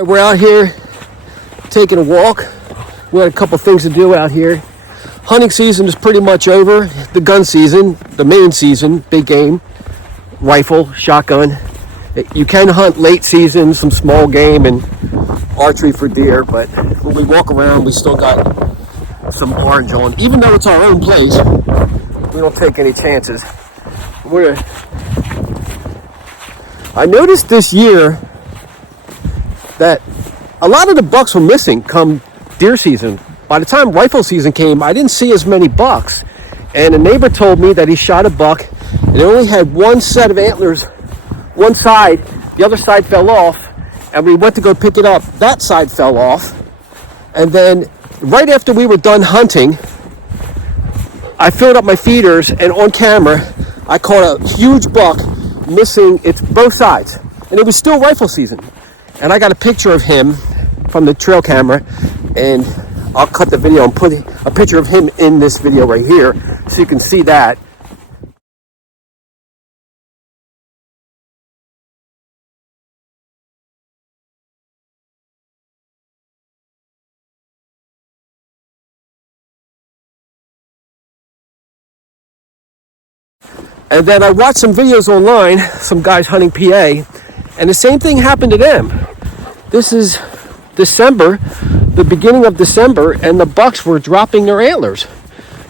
We're out here taking a walk. We had a couple things to do out here. Hunting season is pretty much over. The gun season, the main season, big game, rifle, shotgun. You can hunt late season, some small game and archery for deer, but when we walk around, we still got some orange on. Even though it's our own place, we don't take any chances. I noticed this year that a lot of the bucks were missing come deer season. By the time rifle season came, I didn't see as many bucks. And a neighbor told me that he shot a buck and it only had one set of antlers, one side, the other side fell off. And we went to go pick it up, that side fell off. And then right after we were done hunting, I filled up my feeders and on camera, I caught a huge buck missing its both sides. And it was still rifle season. And I got a picture of him from the trail camera, and I'll cut the video and put a picture of him in this video right here so you can see that. And then I watched some videos online, some guys hunting PA, and the same thing happened to them. This is December, the beginning of December, and the bucks were dropping their antlers.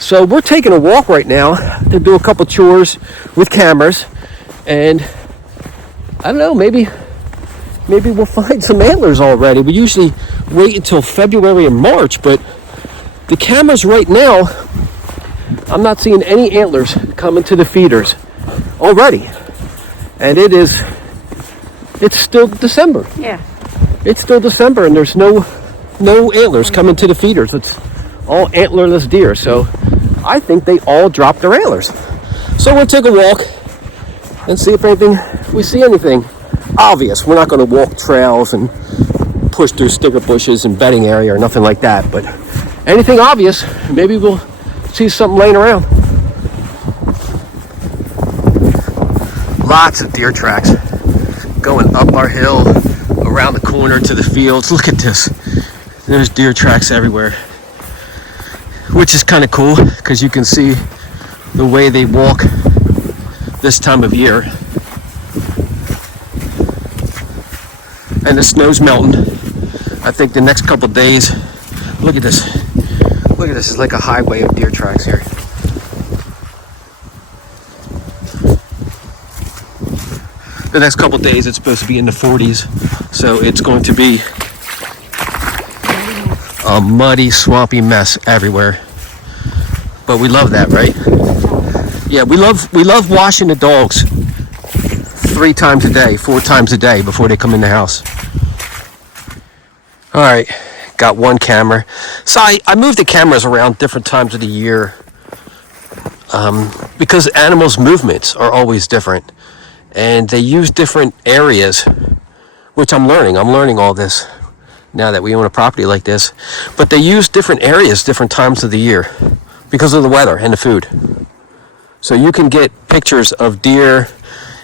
So we're taking a walk right now to do a couple chores with cameras, and I don't know, maybe we'll find some antlers already. We usually wait until February and March, but the cameras right now, I'm not seeing any antlers coming to the feeders already. And it's still December. Yeah. It's still December and there's no antlers coming to the feeders. It's all antlerless deer. So I think they all dropped their antlers. So we'll take a walk and see if we see anything obvious. We're not going to walk trails and push through sticker bushes and bedding area or nothing like that. But anything obvious, maybe we'll see something laying around. Lots of deer tracks going up our hill, around the corner to the fields. Look at this. There's deer tracks everywhere, which is kind of cool because you can see the way they walk this time of year. And the snow's melting. I think the next couple days, look at this. Look at this, it's like a highway of deer tracks here. The next couple days it's supposed to be in the 40s, so it's going to be a muddy, swampy mess everywhere. But we love that, right? Yeah, we love washing the dogs 3 times a day, 4 times a day before they come in the house. All right, got one camera. So I move the cameras around different times of the year because animals' movements are always different. And they use different areas, which I'm learning. I'm learning all this now that we own a property like this. But they use different areas, different times of the year because of the weather and the food. So you can get pictures of deer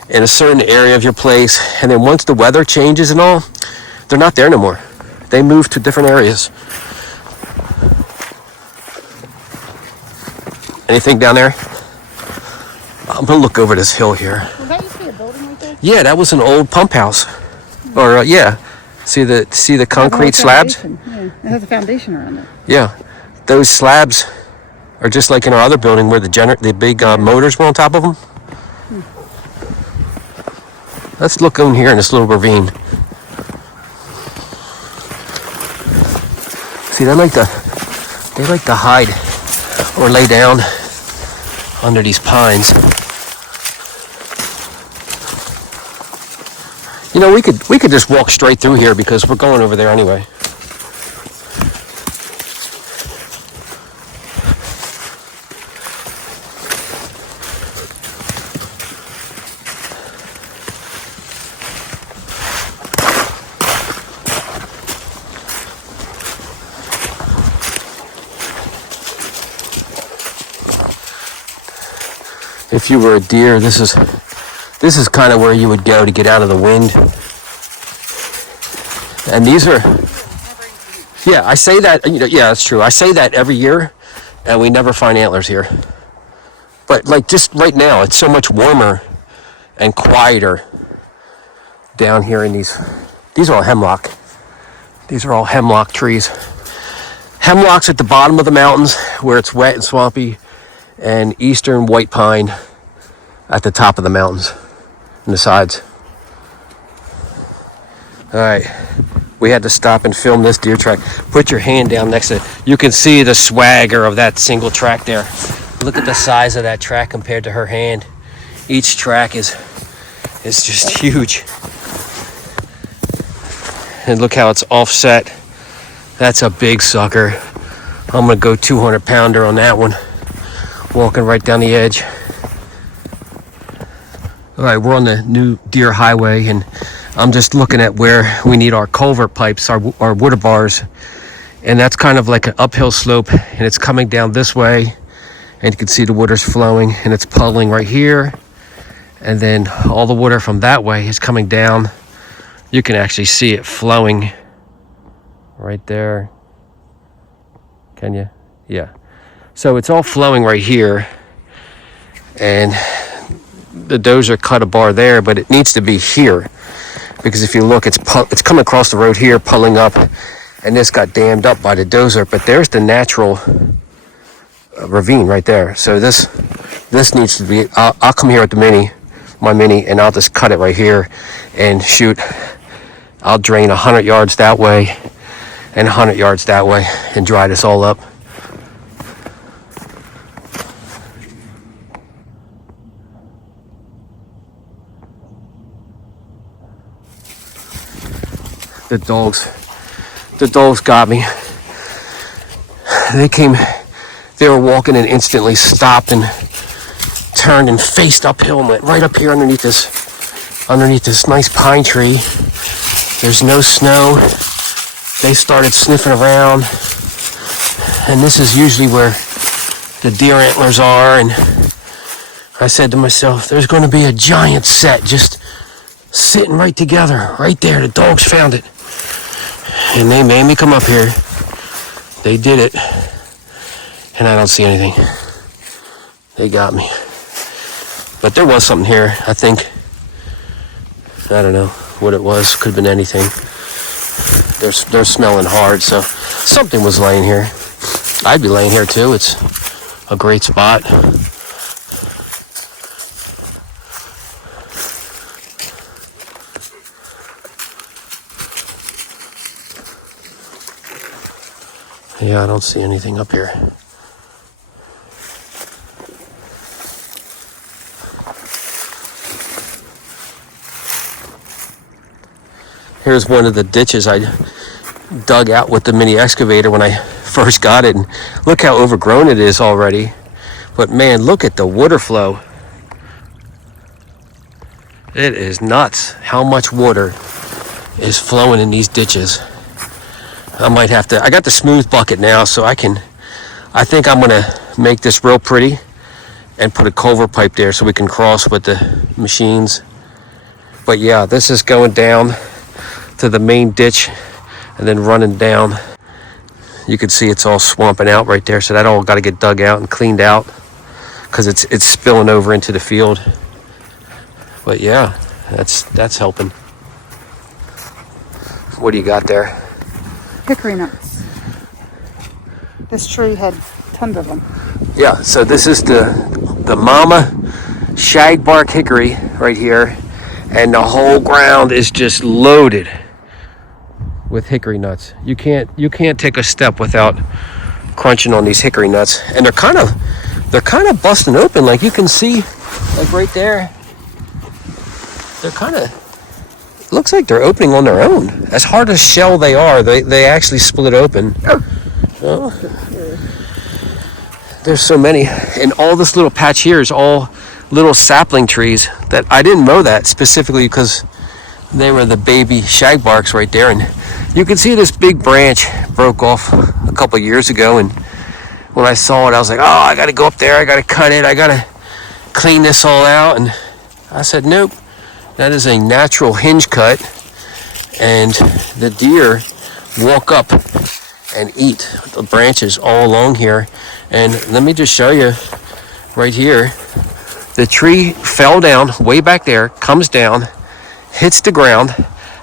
in a certain area of your place. And then once the weather changes and all, they're not there no more. They move to different areas. Anything down there? I'm going to look over this hill here. Was that used to be a building right there? Yeah, that was an old pump house. Or yeah, see the concrete slabs? Yeah, it has a foundation around it. Yeah, those slabs are just like in our other building where the big motors were on top of them. Let's look in here in this little ravine. See, they like to hide or lay down under these pines. You know, we could just walk straight through here because we're going over there anyway. If you were a deer, this is kind of where you would go to get out of the wind And these are, yeah, I say that, yeah, that's true. I say that every year, and we never find antlers here. But like just right now, it's so much warmer and quieter down here in these are all hemlock. These are all hemlock trees. Hemlock's at the bottom of the mountains where it's wet and swampy, and eastern white pine at the top of the mountains and the sides. All right, we had to stop and film this deer track. Put your hand down next to it. You can see the swagger of that single track there. Look at the size of that track compared to her hand. Each track is just huge. And look how it's offset. That's a big sucker. I'm gonna go 200 pounder on that one. Walking right down the edge. All right, we're on the new deer highway, and I'm just looking at where we need our culvert pipes, our water bars. And that's kind of like an uphill slope, and it's coming down this way. And you can see the water's flowing, and it's puddling right here. And then all the water from that way is coming down. You can actually see it flowing right there. Can you? Yeah. So it's all flowing right here. And the dozer cut a bar there, but it needs to be here. Because if you look, it's coming across the road here, pulling up. And this got dammed up by the dozer. But there's the natural ravine right there. So this needs to be, I'll come here with my mini, and I'll just cut it right here and shoot. I'll drain 100 yards that way and 100 yards that way and dry this all up. The dogs got me. They were walking and instantly stopped and turned and faced uphill and went right up here underneath this nice pine tree. There's no snow. They started sniffing around, and this is usually where the deer antlers are. And I said to myself, there's going to be a giant set just sitting right together right there. The dogs found it, and they made me come up here. They did it, and I don't see anything. They got me. But there was something here, I think. I don't know what it was. Could have been anything. They're smelling hard, so something was laying here. I'd be laying here too. It's a great spot. Yeah, I don't see anything up here. Here's one of the ditches I dug out with the mini excavator when I first got it. And look how overgrown it is already. But man, look at the water flow. It is nuts how much water is flowing in these ditches. I might have to, I got the smooth bucket now, so I think I'm gonna make this real pretty and put a culvert pipe there so we can cross with the machines. But yeah, this is going down to the main ditch and then running down. You can see it's all swamping out right there, so that all got to get dug out and cleaned out because it's spilling over into the field. But yeah, that's helping. What do you got there? Hickory nuts. This tree had tons of them. Yeah, so this is the mama shagbark hickory right here, and the whole ground is just loaded with hickory nuts. You can't take a step without crunching on these hickory nuts, and they're kind of busting open. Like you can see, like right there, they're kind of looks like they're opening on their own. As hard as shell they are, they actually split open. Oh. There's so many, and all this little patch here is all little sapling trees that I didn't mow that specifically because they were the baby shagbarks right there. And you can see this big branch broke off a couple years ago, and when I saw it I was like, oh, I gotta go up there, I gotta cut it, I gotta clean this all out. And I said, nope, that is a natural hinge cut, and the deer walk up and eat the branches all along here. And let me just show you right here. The tree fell down way back there, comes down, hits the ground,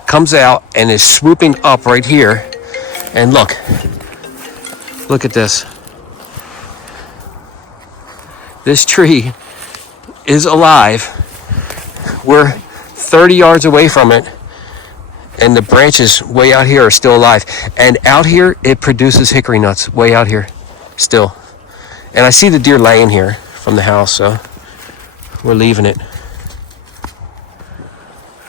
comes out, and is swooping up right here. And look at this. This tree is alive. We're 30 yards away from it, and the branches way out here are still alive. And out here, it produces hickory nuts way out here still. And I see the deer laying here from the house, so we're leaving it.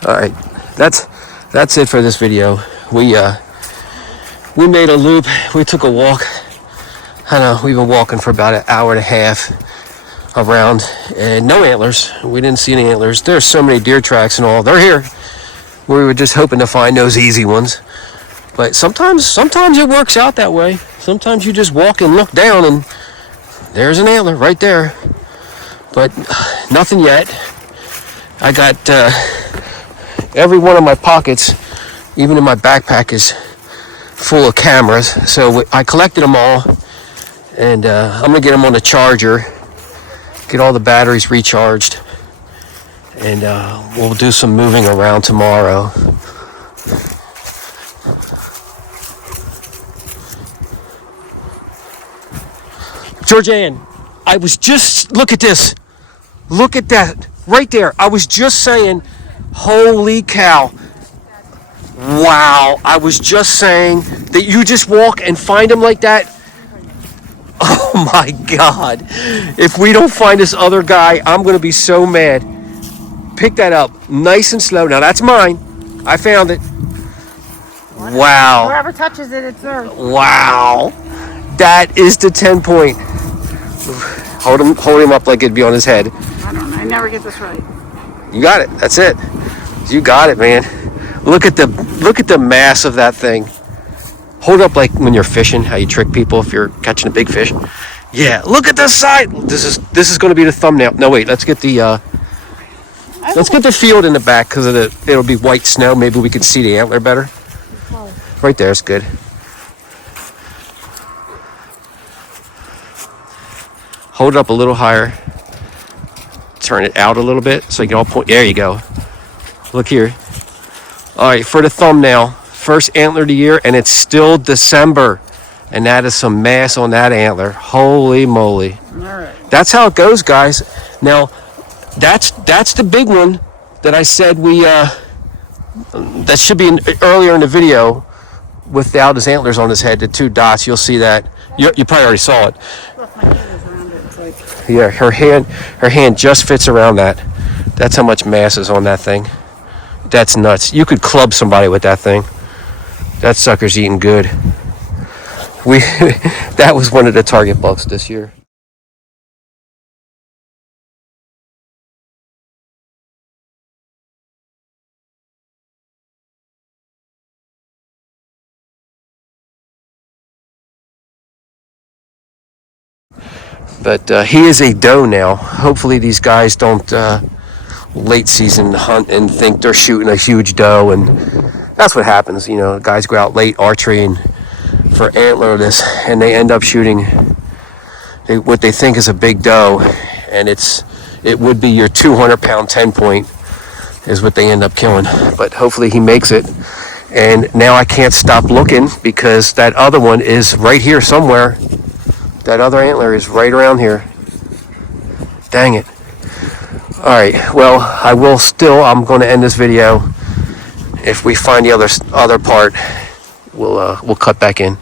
All right, that's it for this video. We made a loop. We took a walk. I don't know, we've been walking for about an hour and a half around, and no antlers. We didn't see any antlers. There's so many deer tracks and all. They're here. We were just hoping to find those easy ones. But sometimes it works out that way. Sometimes you just walk and look down and there's an antler right there. But nothing yet. I got every one of my pockets, even in my backpack, is full of cameras. So I collected them all, and I'm gonna get them on the charger, get all the batteries recharged, and we'll do some moving around tomorrow. Georgianne, I was just, look at this. Look at that right there. I was just saying, holy cow. Wow. I was just saying that you just walk and find them like that. Oh my God. If we don't find this other guy, I'm going to be so mad. Pick that up nice and slow. Now that's mine. I found it. Wow. Whoever touches it, it's theirs. Wow. That is the 10 point. Hold him up like it'd be on his head. I don't know. I never get this right. You got it. That's it. You got it, man. Look at the mass of that thing. Hold up like when you're fishing, how you trick people if you're catching a big fish. Yeah, look at this side. This is going to be the thumbnail. No, wait. Let's get the field in the back because it'll be white snow. Maybe we can see the antler better. Right there is good. Hold it up a little higher. Turn it out a little bit so you can all point. There you go. Look here. All right, for the thumbnail, first antler of the year, and it's still December, and that is some mass on that antler. Holy moly! All right. That's how it goes, guys. Now, that's the big one that I said that should be earlier in the video without his antlers on his head. The 2 dots, you'll see that. You probably already saw it. Look, my hand is around it. It's like... Yeah, her hand just fits around that. That's how much mass is on that thing. That's nuts. You could club somebody with that thing. That sucker's eating good. That was one of the target bucks this year. But he is a doe now. Hopefully these guys don't late season hunt and think they're shooting a huge doe, and that's what happens. You know, guys go out late archery and for antlerless, and they end up shooting what they think is a big doe, and it would be your 200-pound 10 point is what they end up killing. But hopefully he makes it. And now I can't stop looking because that other one is right here somewhere. That other antler is right around here. Dang it. All right, well, I'm going to end this video. If we find the other part, we'll cut back in.